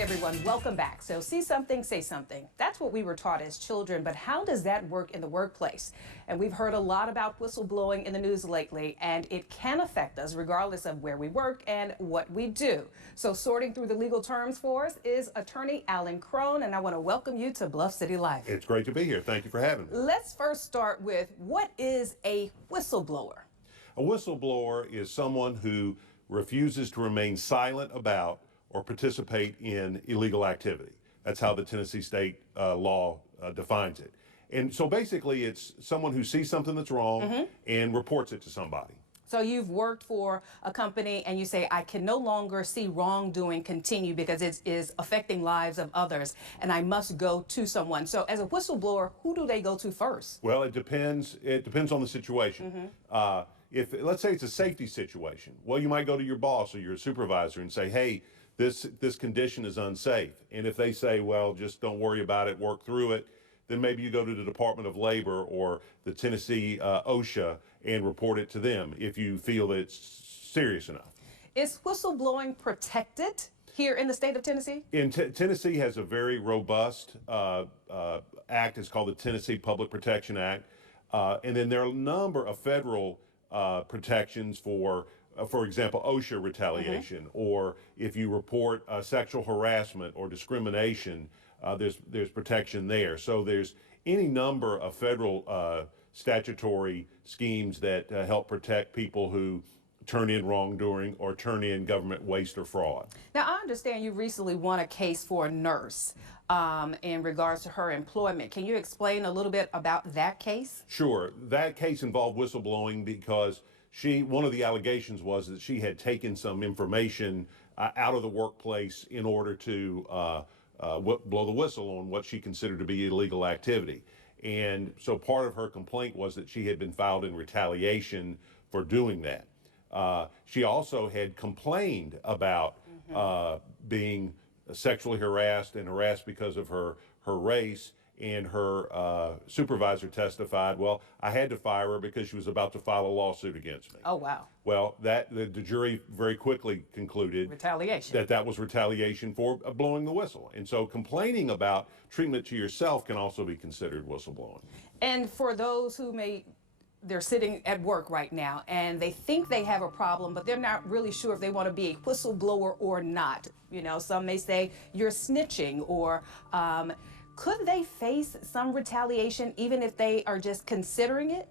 everyone, welcome back. So see something, say something. That's what we were taught as children, but how does that work in the workplace? And we've heard a lot about whistleblowing in the news lately, and it can affect us regardless of where we work and what we do. So sorting through the legal terms for us is attorney Alan Crone, and I want to welcome you to Bluff City Life. It's great to be here. Thank you for having me. Let's first start with, what is a whistleblower? A whistleblower is someone who refuses to remain silent about or participate in illegal activity. That's how the Tennessee state law defines it. And so basically it's someone who sees something that's wrong and reports it to somebody. So you've worked for a company and you say, I can no longer see wrongdoing continue because it is affecting lives of others and I must go to someone. So as a whistleblower, who do they go to first? Well, it depends on the situation. If, let's say it's a safety situation, well, you might go to your boss or your supervisor and say, hey, this condition is unsafe. And if they say, well, just don't worry about it, work through it, then maybe you go to the Department of Labor or the Tennessee OSHA and report it to them if you feel that it's serious enough. Is whistleblowing protected here in the state of Tennessee? Tennessee has a very robust act. It's called the Tennessee Public Protection Act. And then there are a number of federal protections for example, OSHA retaliation, or if you report sexual harassment or discrimination, there's protection there. So there's any number of federal statutory schemes that help protect people who turn in wrongdoing or turn in government waste or fraud. Now, I understand you recently won a case for a nurse in regards to her employment. Can you explain a little bit about that case? Sure. That case involved whistleblowing because one of the allegations was that she had taken some information out of the workplace in order to blow the whistle on what she considered to be illegal activity. And so part of her complaint was that she had been filed in retaliation for doing that. She also had complained about being sexually harassed and harassed because of her race. And her supervisor testified, well, I had to fire her because she was about to file a lawsuit against me. Oh, wow. Well, the jury very quickly concluded retaliation. that was retaliation for blowing the whistle. And so complaining about treatment to yourself can also be considered whistleblowing. And for those who they're sitting at work right now and they think they have a problem, but they're not really sure if they want to be a whistleblower or not. You know, some may say you're snitching, or could they face some retaliation even if they are just considering it?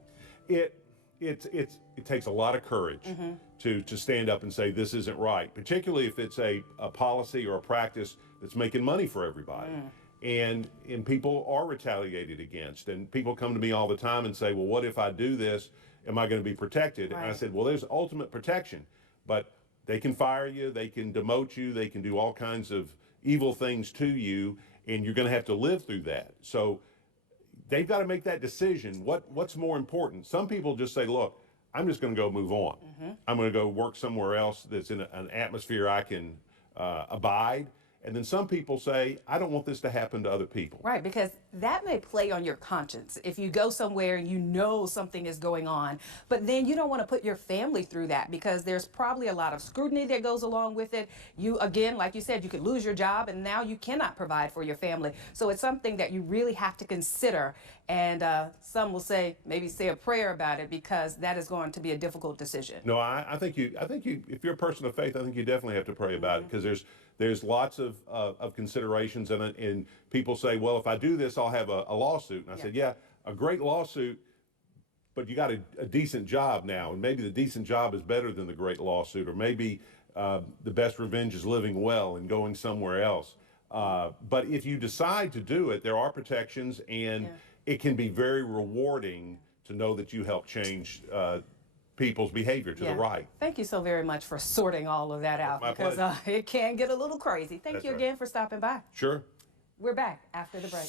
It takes a lot of courage to stand up and say this isn't right, particularly if it's a policy or a practice that's making money for everybody. And people are retaliated against. And people come to me all the time and say, well, what if I do this? Am I going to be protected? Right. And I said, well, there's ultimate protection, but they can fire you, they can demote you, they can do all kinds of evil things to you, and you're going to have to live through that. So they've got to make that decision. What's more important? Some people just say, look, I'm just going to go move on. I'm going to go work somewhere else that's in an atmosphere I can abide. And then some people say, I don't want this to happen to other people. Right, because that may play on your conscience. If you go somewhere and you know something is going on, but then you don't want to put your family through that because there's probably a lot of scrutiny that goes along with it. You, again, like you said, you could lose your job and now you cannot provide for your family. So it's something that you really have to consider. And some will say, maybe say a prayer about it because that is going to be a difficult decision. No, I think you, if you're a person of faith, I think you definitely have to pray about it, because there's lots of considerations, and people say, well, if I do this, I'll have a lawsuit. And I said, yeah, a great lawsuit, but you got a decent job now, and maybe the decent job is better than the great lawsuit, or maybe the best revenge is living well and going somewhere else. But if you decide to do it, there are protections, and it can be very rewarding to know that you help change people's behavior to the right. Thank you so very much for sorting all of that out, because it can get a little crazy. Thank you again for stopping by. Sure. We're back after the break.